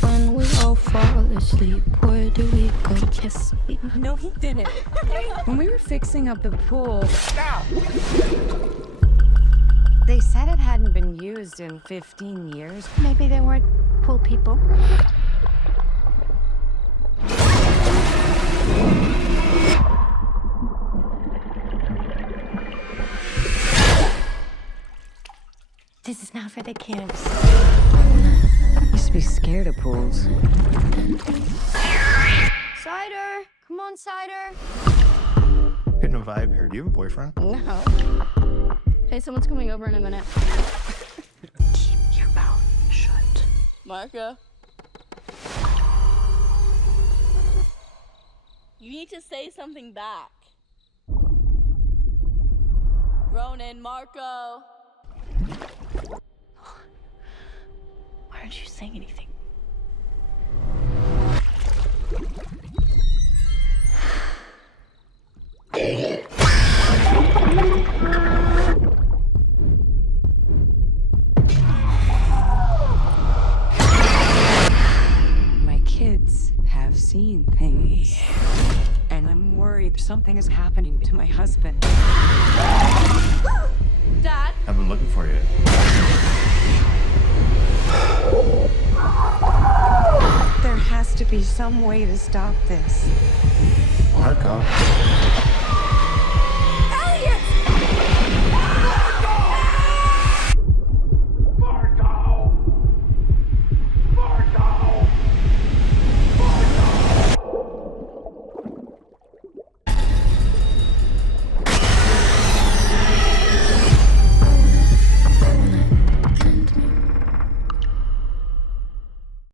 When we all fall asleep, where do we go? Kiss me. No, he didn't. When we were fixing up the pool, they said it hadn't been used in 15 years. Maybe they weren't pool people. This is not for the kids. I used to be scared of pools. Cider! Come on, Cider! Getting a vibe here. Do you have a boyfriend? No. Hey, someone's coming over in a minute. Keep your mouth shut. Marco? You need to say something back. Ronan, Marco. Why aren't you saying anything? My kids have seen things, and I'm worried something is happening to my husband. Dad? I've been looking for you. There has to be some way to stop this. Marco.